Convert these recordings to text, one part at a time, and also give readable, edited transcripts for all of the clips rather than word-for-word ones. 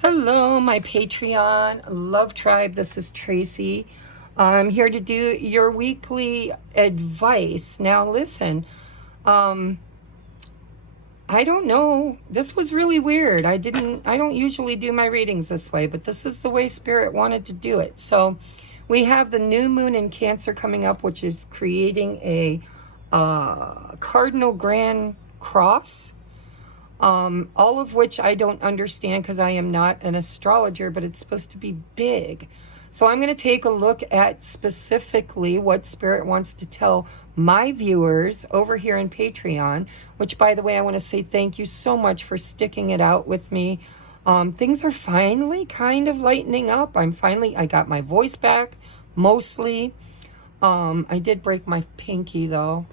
Hello, my Patreon love tribe. This is Tracy. I'm here to do your weekly advice. Now, listen, I don't know. This was really weird. I don't usually do my readings this way, but this is the way Spirit wanted to do it. So we have the new moon in Cancer coming up, which is creating a Cardinal Grand Cross. All of which I don't understand because I am not an astrologer, but it's supposed to be big. So I'm going to take a look at specifically what Spirit wants to tell my viewers over here in Patreon, which, by the way, I want to say thank you so much for sticking it out with me. Things are finally kind of lightening up. I got my voice back, mostly. I did break my pinky, though,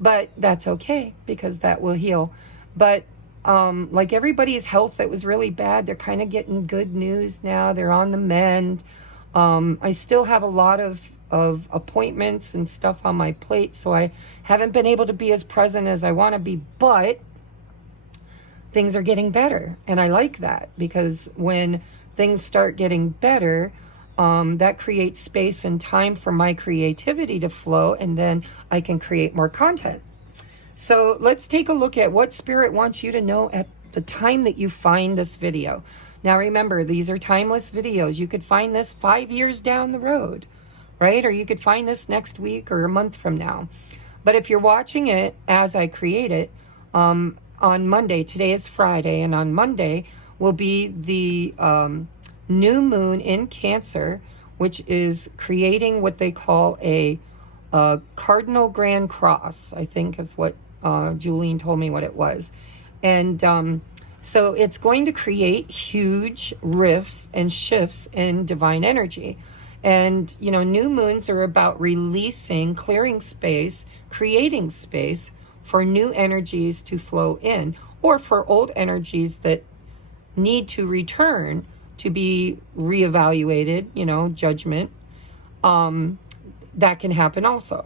but that's okay because that will heal. But like everybody's health that was really bad, they're kind of getting good news now. They're on the mend. I still have a lot of appointments and stuff on my plate, so I haven't been able to be as present as I want to be, but things are getting better. And I like that because when things start getting better, that creates space and time for my creativity to flow, and then I can create more content. So let's take a look at what Spirit wants you to know at the time that you find this video. Now remember, these are timeless videos. You could find this 5 years down the road, right? Or you could find this next week or a month from now. But if you're watching it as I create it, on Monday, today is Friday, and on Monday will be the new moon in Cancer, which is creating what they call a Cardinal Grand Cross, I think is what Julene told me what it was. And so it's going to create huge rifts and shifts in divine energy. And, you know, new moons are about releasing, clearing space, creating space for new energies to flow in, or for old energies that need to return to be reevaluated, you know, judgment. That can happen also.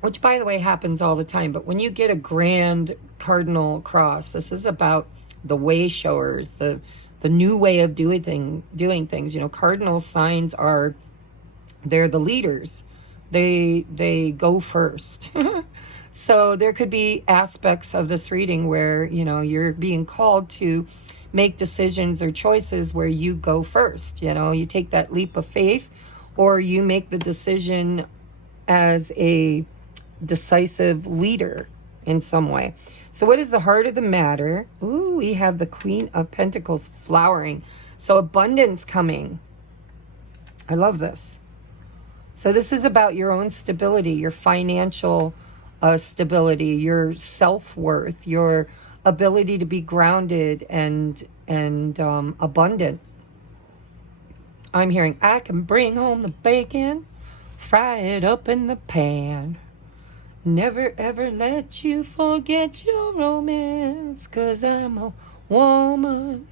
Which, by the way, happens all the time. But when you get a grand cardinal cross, this is about the way showers, the new way of doing things. You know, cardinal signs they're the leaders. They go first. So there could be aspects of this reading where, you know, you're being called to make decisions or choices where you go first. You know, you take that leap of faith, or you make the decision as a decisive leader in some way. So what is the heart of the matter? Ooh, we have the Queen of Pentacles flowering. So abundance coming. I love this. So this is about your own stability, your financial stability, your self-worth, your ability to be grounded and abundant. I'm hearing, I can bring home the bacon, fry it up in the pan. Never ever let you forget your romance, 'cause I'm a woman.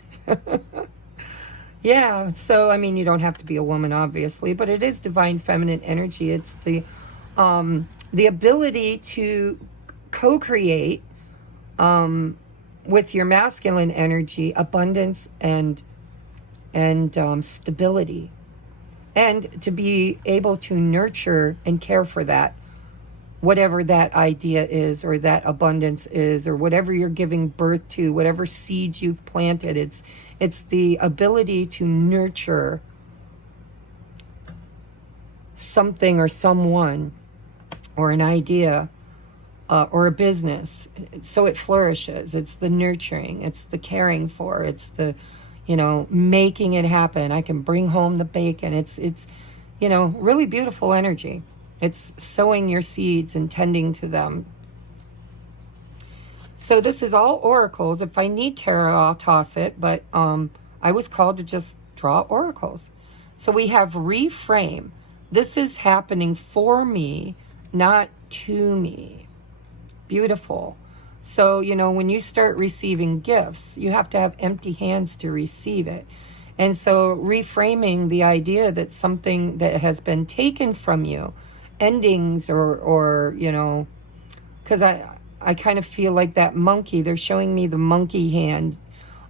Yeah, so, I mean, you don't have to be a woman, obviously, but it is divine feminine energy. It's the ability to co-create with your masculine energy, abundance and stability, and to be able to nurture and care for that, whatever that idea is, or that abundance is, or whatever you're giving birth to, whatever seeds you've planted. It's the ability to nurture something or someone or an idea or a business so it flourishes. It's the nurturing, it's the caring for, it's the, you know, making it happen. I can bring home the bacon. It's you know, really beautiful energy. It's sowing your seeds and tending to them. So this is all oracles. If I need tarot, I'll toss it, but I was called to just draw oracles. So we have reframe. This is happening for me, not to me. Beautiful. So, you know, when you start receiving gifts, you have to have empty hands to receive it. And so reframing the idea that something that has been taken from you, endings or you know, because I kind of feel like that monkey, they're showing me the monkey hand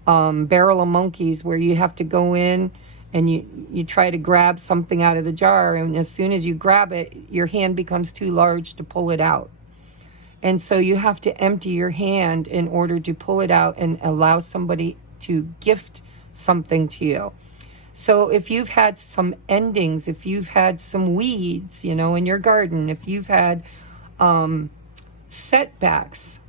barrel of monkeys, where you have to go in and you try to grab something out of the jar, and as soon as you grab it, your hand becomes too large to pull it out. And so you have to empty your hand in order to pull it out and allow somebody to gift something to you. So if you've had some endings, if you've had some weeds, you know, in your garden, if you've had setbacks,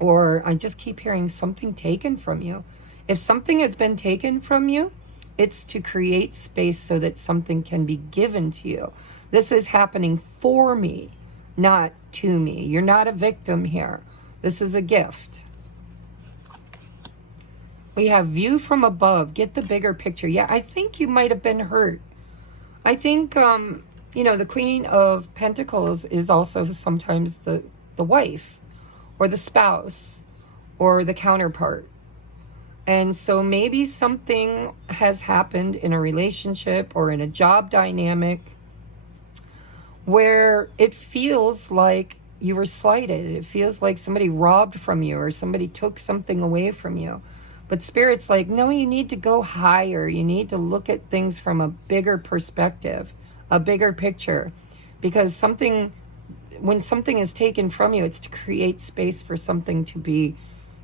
or I just keep hearing something taken from you. If something has been taken from you, it's to create space so that something can be given to you. This is happening for me, not to me. You're not a victim here. This is a gift. We have view from above. Get the bigger picture. Yeah, I think you might have been hurt. I think, you know, the Queen of Pentacles is also sometimes the wife or the spouse or the counterpart. And so maybe something has happened in a relationship or in a job dynamic where it feels like you were slighted. It feels like somebody robbed from you or somebody took something away from you. But Spirit's like, no, you need to go higher. You need to look at things from a bigger perspective, a bigger picture. Because when something is taken from you, it's to create space for something to be,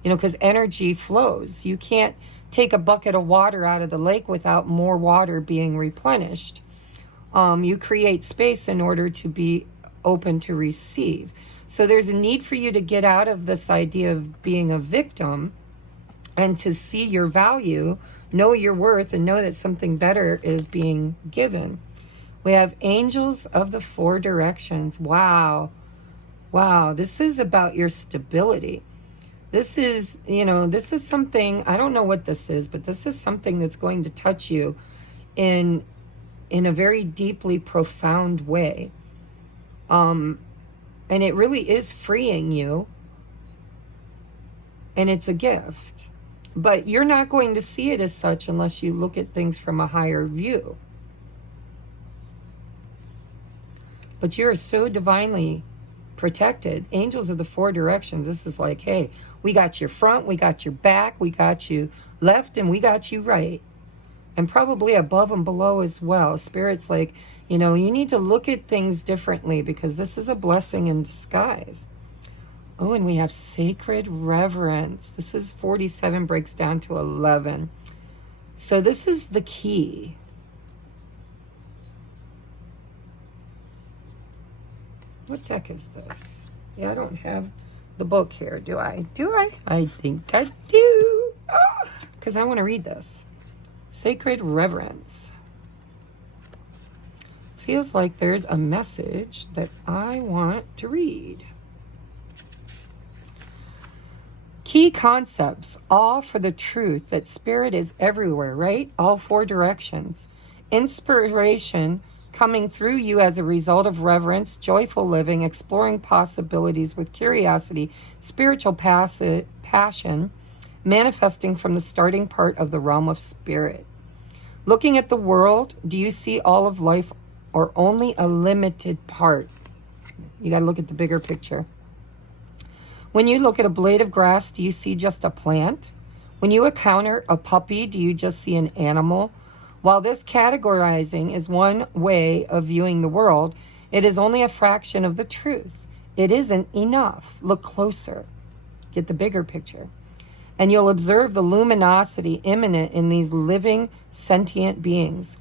you know, because energy flows. You can't take a bucket of water out of the lake without more water being replenished. You create space in order to be open to receive. So there's a need for you to get out of this idea of being a victim and to see your value, know your worth, and know that something better is being given. We have angels of the four directions. Wow. Wow. This is about your stability. This is, you know, this is something, I don't know what this is, but this is something that's going to touch you in a very deeply profound way. And it really is freeing you. And it's a gift. But you're not going to see it as such unless you look at things from a higher view. But you're so divinely protected. Angels of the four directions. This is like, hey, we got your front, we got your back, we got you left, and we got you right. And probably above and below as well. Spirit's like, you know, you need to look at things differently because this is a blessing in disguise. Oh, and we have sacred reverence. This is 47, breaks down to 11. So this is the key. What deck is this? Yeah, I don't have the book here, do I? Do I? I think I do. Because I want to read this. Sacred reverence. Feels like there's a message that I want to read. Key concepts, all for the truth that spirit is everywhere, right? All four directions. Inspiration coming through you as a result of reverence, joyful living, exploring possibilities with curiosity, spiritual passion, manifesting from the starting part of the realm of spirit. Looking at the world, do you see all of life or only a limited part? You got to look at the bigger picture. When you look at a blade of grass, do you see just a plant? When you encounter a puppy, do you just see an animal? While this categorizing is one way of viewing the world, it is only a fraction of the truth. It isn't enough. Look closer. Get the bigger picture. And you'll observe the luminosity immanent in these living, sentient beings.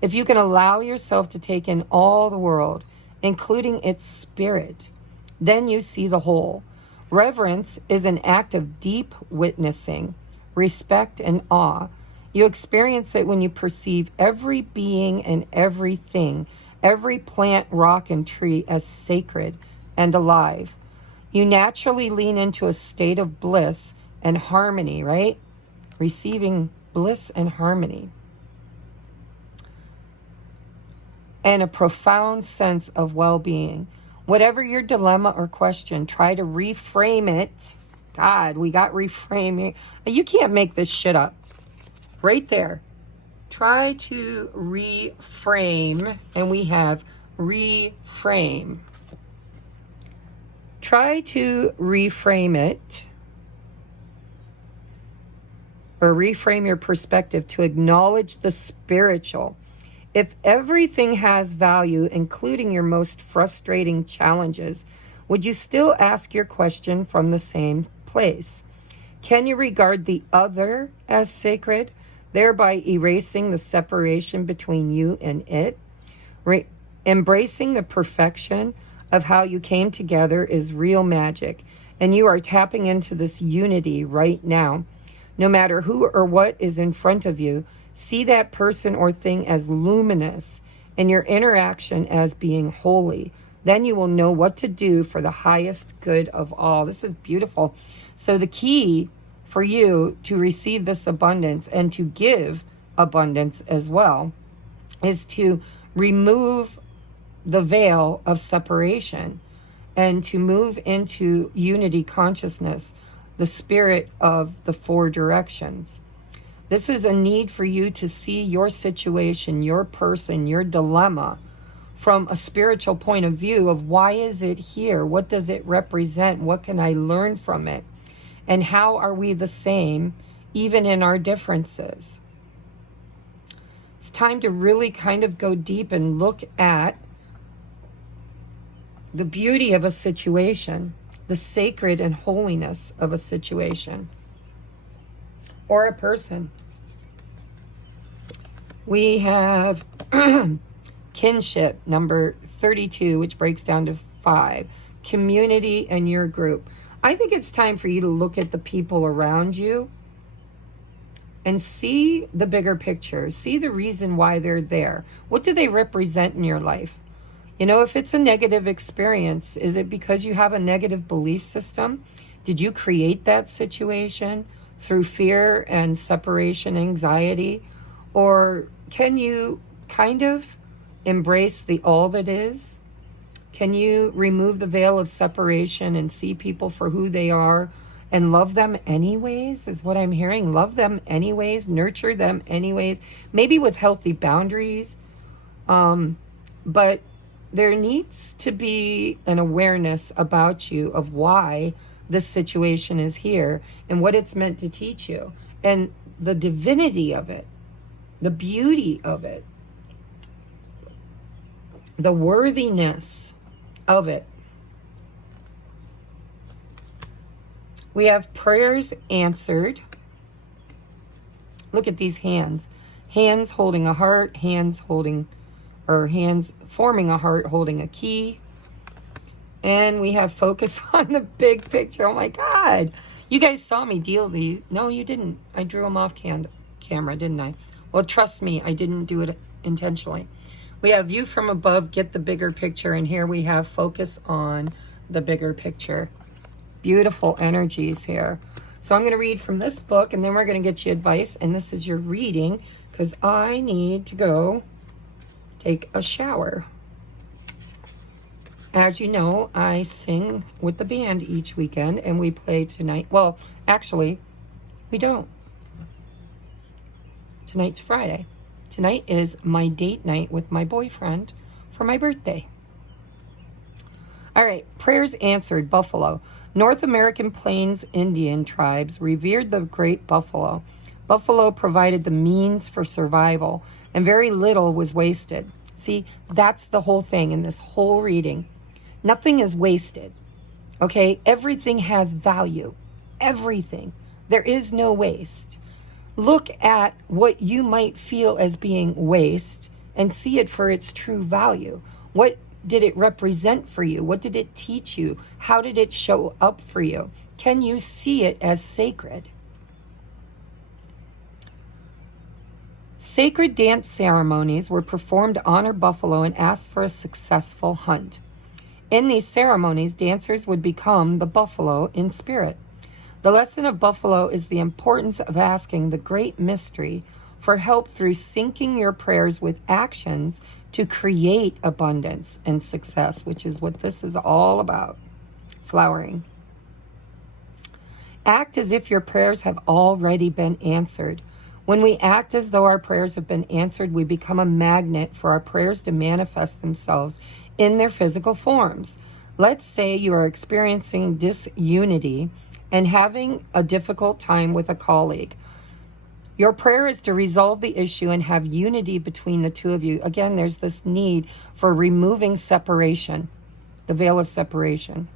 If you can allow yourself to take in all the world, including its spirit, then you see the whole. Reverence is an act of deep witnessing, respect, and awe. You experience it when you perceive every being and everything, every plant, rock, and tree as sacred and alive. You naturally lean into a state of bliss and harmony, right? Receiving bliss and harmony. And a profound sense of well-being. Whatever your dilemma or question, try to reframe it. God, we got reframing. You can't make this shit up. Right there. Try to reframe, and we have reframe. Try to reframe it or reframe your perspective to acknowledge the spiritual. If everything has value, including your most frustrating challenges, would you still ask your question from the same place? Can you regard the other as sacred, thereby erasing the separation between you and it? Embracing the perfection of how you came together is real magic, and you are tapping into this unity right now. No matter who or what is in front of you, see that person or thing as luminous and your interaction as being holy. Then you will know what to do for the highest good of all. This is beautiful. So the key for you to receive this abundance and to give abundance as well is to remove the veil of separation and to move into unity consciousness, the spirit of the four directions. This is a need for you to see your situation, your person, your dilemma from a spiritual point of view of why is it here? What does it represent? What can I learn from it? And how are we the same even in our differences? It's time to really kind of go deep and look at the beauty of a situation, the sacred and holiness of a situation or a person. We have kinship, number 32, which breaks down to 5. Community and your group. I think it's time for you to look at the people around you and see the bigger picture. See the reason why they're there. What do they represent in your life? You know, if it's a negative experience, is it because you have a negative belief system? Did you create that situation through fear and separation anxiety? Or can you kind of embrace the all that is? Can you remove the veil of separation and see people for who they are and love them anyways, is what I'm hearing. Love them anyways, nurture them anyways, maybe with healthy boundaries. But there needs to be an awareness about you of why this situation is here and what it's meant to teach you and the divinity of it, the beauty of it, the worthiness of it. We have prayers answered. Look at these hands. Hands holding a heart, hands forming a heart, holding a key. And we have focus on the big picture. Oh my God. You guys saw me deal these. No, you didn't. I drew them off camera, didn't I? Well, trust me, I didn't do it intentionally. We have view from above, get the bigger picture. And here we have focus on the bigger picture. Beautiful energies here. So I'm going to read from this book and then we're going to get you advice. And this is your reading because I need to go take a shower. As you know, I sing with the band each weekend and we play tonight. Well, actually, we don't. Tonight's Friday. Tonight is my date night with my boyfriend for my birthday. All right, prayers answered, buffalo. North American Plains Indian tribes revered the great buffalo. Buffalo provided the means for survival, and very little was wasted. See, that's the whole thing in this whole reading. Nothing is wasted, okay? Everything has value, everything. There is no waste. Look at what you might feel as being waste and see it for its true value. What did it represent for you? What did it teach you? How did it show up for you? Can you see it as sacred? Sacred dance ceremonies were performed to honor buffalo and ask for a successful hunt. In these ceremonies, dancers would become the buffalo in spirit. The lesson of buffalo is the importance of asking the great mystery for help through syncing your prayers with actions to create abundance and success, which is what this is all about. Flowering. Act as if your prayers have already been answered. When we act as though our prayers have been answered, we become a magnet for our prayers to manifest themselves in their physical forms. Let's say you are experiencing disunity and having a difficult time with a colleague. Your prayer is to resolve the issue and have unity between the two of you. Again, there's this need for removing separation, the veil of separation.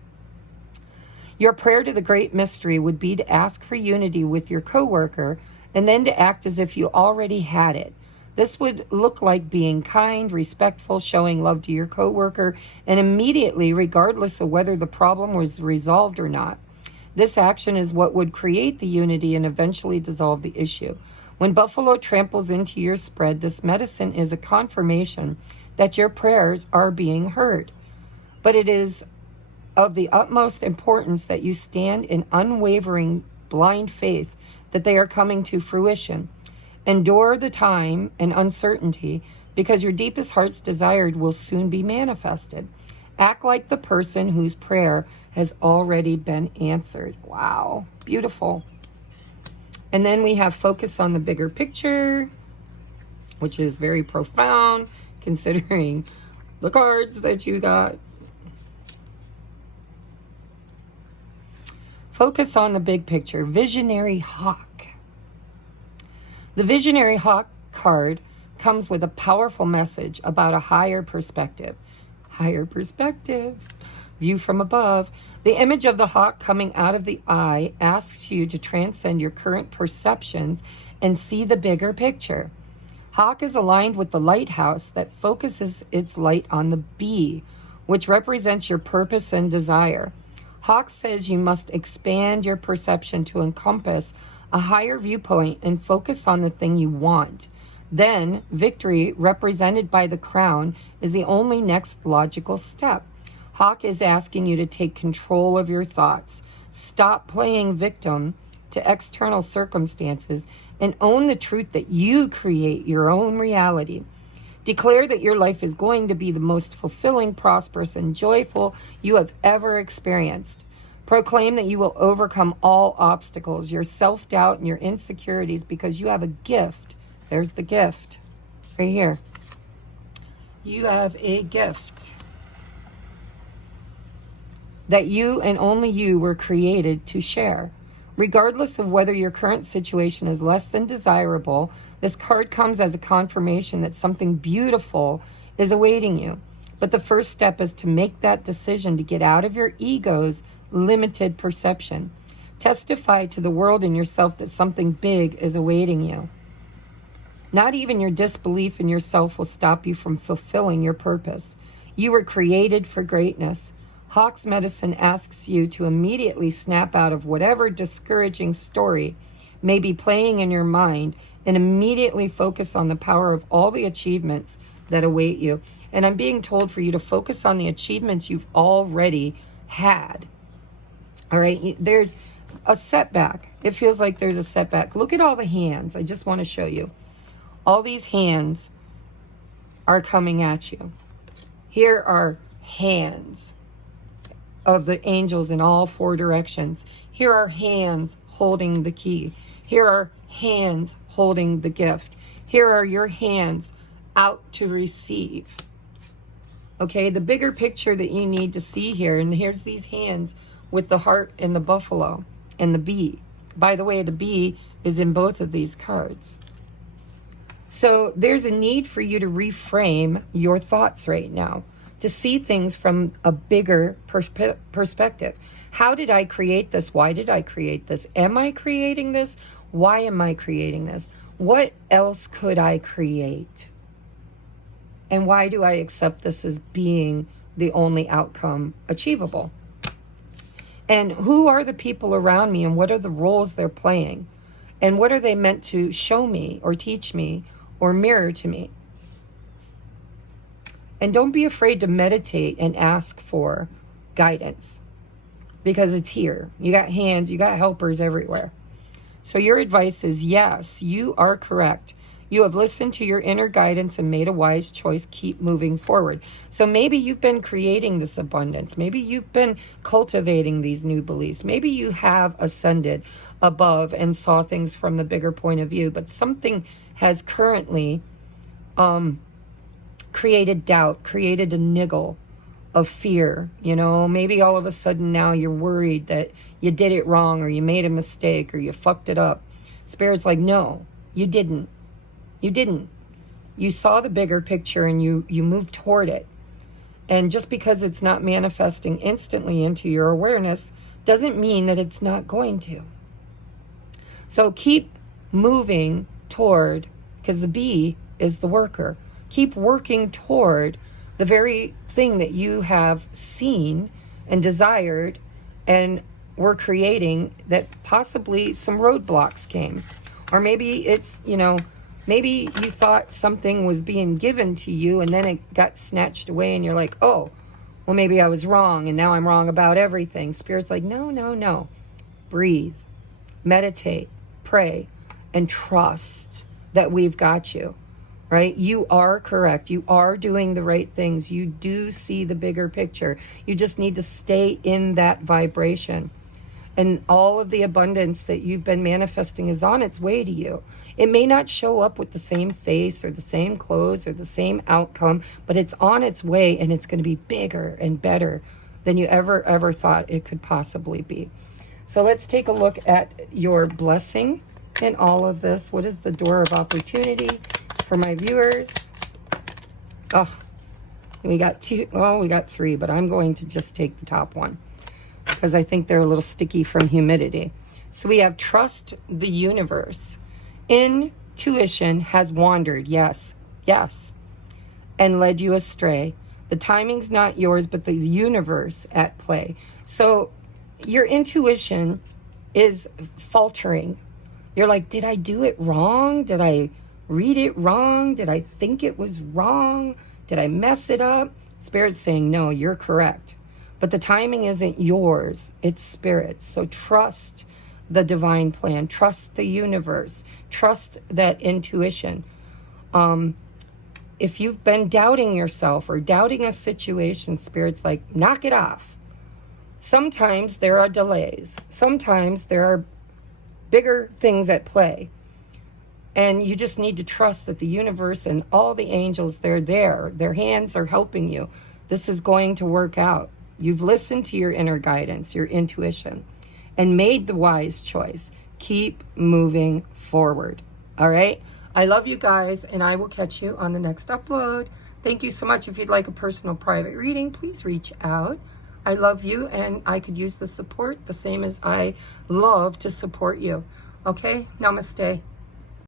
Your prayer to the great mystery would be to ask for unity with your coworker and then to act as if you already had it. This would look like being kind, respectful, showing love to your coworker, and immediately, regardless of whether the problem was resolved or not. This action is what would create the unity and eventually dissolve the issue. When Buffalo tramples into your spread, this medicine is a confirmation that your prayers are being heard. But it is of the utmost importance that you stand in unwavering, blind faith that they are coming to fruition. Endure the time and uncertainty, because your deepest heart's desire will soon be manifested. Act like the person whose prayer has already been answered. Wow, beautiful. And then we have focus on the bigger picture, which is very profound considering the cards that you got. Focus on the big picture. Visionary Hawk. The Visionary Hawk card comes with a powerful message about a higher perspective. Higher perspective. View from above. The image of the hawk coming out of the eye asks you to transcend your current perceptions and see the bigger picture. Hawk is aligned with the lighthouse that focuses its light on the bee, which represents your purpose and desire. Hawk says you must expand your perception to encompass a higher viewpoint and focus on the thing you want. Then, victory, represented by the crown, is the only next logical step. Hawk is asking you to take control of your thoughts. Stop playing victim to external circumstances and own the truth that you create your own reality. Declare that your life is going to be the most fulfilling, prosperous, and joyful you have ever experienced. Proclaim that you will overcome all obstacles, your self-doubt and your insecurities, because you have a gift. There's the gift right here. You have a gift that you and only you were created to share. Regardless of whether your current situation is less than desirable, this card comes as a confirmation that something beautiful is awaiting you. But the first step is to make that decision to get out of your ego's limited perception. Testify to the world and yourself that something big is awaiting you. Not even your disbelief in yourself will stop you from fulfilling your purpose. You were created for greatness. Hawk's medicine asks you to immediately snap out of whatever discouraging story may be playing in your mind and immediately focus on the power of all the achievements that await you. And I'm being told for you to focus on the achievements you've already had. All right, there's a setback. It feels like there's a setback. Look at all the hands. I just want to show you. All these hands are coming at you. Here are hands of the angels in all four directions. Here are hands holding the key. Here are hands holding the gift. Here are your hands out to receive. Okay, the bigger picture that you need to see here, and here's these hands with the heart and the buffalo and the bee. By the way, the bee is in both of these cards. So there's a need for you to reframe your thoughts right now, to see things from a bigger perspective. How did I create this? Why did I create this? Am I creating this? Why am I creating this? What else could I create? And why do I accept this as being the only outcome achievable? And who are the people around me, and what are the roles they're playing? And what are they meant to show me or teach me or mirror to me? And don't be afraid to meditate and ask for guidance, because it's here. You got hands, you got helpers everywhere. So your advice is, yes, you are correct. You have listened to your inner guidance and made a wise choice. Keep moving forward. So maybe you've been creating this abundance. Maybe you've been cultivating these new beliefs. Maybe you have ascended above and saw things from the bigger point of view, but something has currently created doubt, created a niggle of fear. You know, maybe all of a sudden now you're worried that you did it wrong, or you made a mistake, or you fucked it up. Spirit's like, no, You didn't. You didn't. You saw the bigger picture and you moved toward it. And just because it's not manifesting instantly into your awareness doesn't mean that it's not going to. So keep moving toward, because the bee is the worker. Keep working toward the very thing that you have seen and desired and were creating, that possibly some roadblocks came. Or maybe it's, maybe you thought something was being given to you and then it got snatched away and you're like, oh, well, maybe I was wrong and now I'm wrong about everything. Spirit's like, no. Breathe, meditate, pray, and trust that we've got you, right? You are correct. You are doing the right things. You do see the bigger picture. You just need to stay in that vibration. And all of the abundance that you've been manifesting is on its way to you. It may not show up with the same face or the same clothes or the same outcome, but it's on its way, and it's going to be bigger and better than you ever thought it could possibly be. So let's take a look at your blessing in all of this. What is the door of opportunity for my viewers? Oh, we got two. Well, we got three, but I'm going to just take the top one because I think they're a little sticky from humidity. So we have trust the universe. Intuition has wandered, yes, and led you astray. The timing's not yours, but the universe at play. So your intuition is faltering. You're like, did I do it wrong? Did I read it wrong? Did I think it was wrong? Did I mess it up? Spirit's saying, no, you're correct. But the timing isn't yours, it's Spirit's. So trust the divine plan, trust the universe, trust that intuition. If you've been doubting yourself or doubting a situation, Spirit's like, knock it off. Sometimes there are delays. Sometimes there are bigger things at play. And you just need to trust that the universe and all the angels, they're there. Their hands are helping you. This is going to work out. You've listened to your inner guidance, your intuition, and made the wise choice. Keep moving forward. All right? I love you guys, and I will catch you on the next upload. Thank you so much. If you'd like a personal private reading, please reach out. I love you, and I could use the support the same as I love to support you. Okay? Namaste.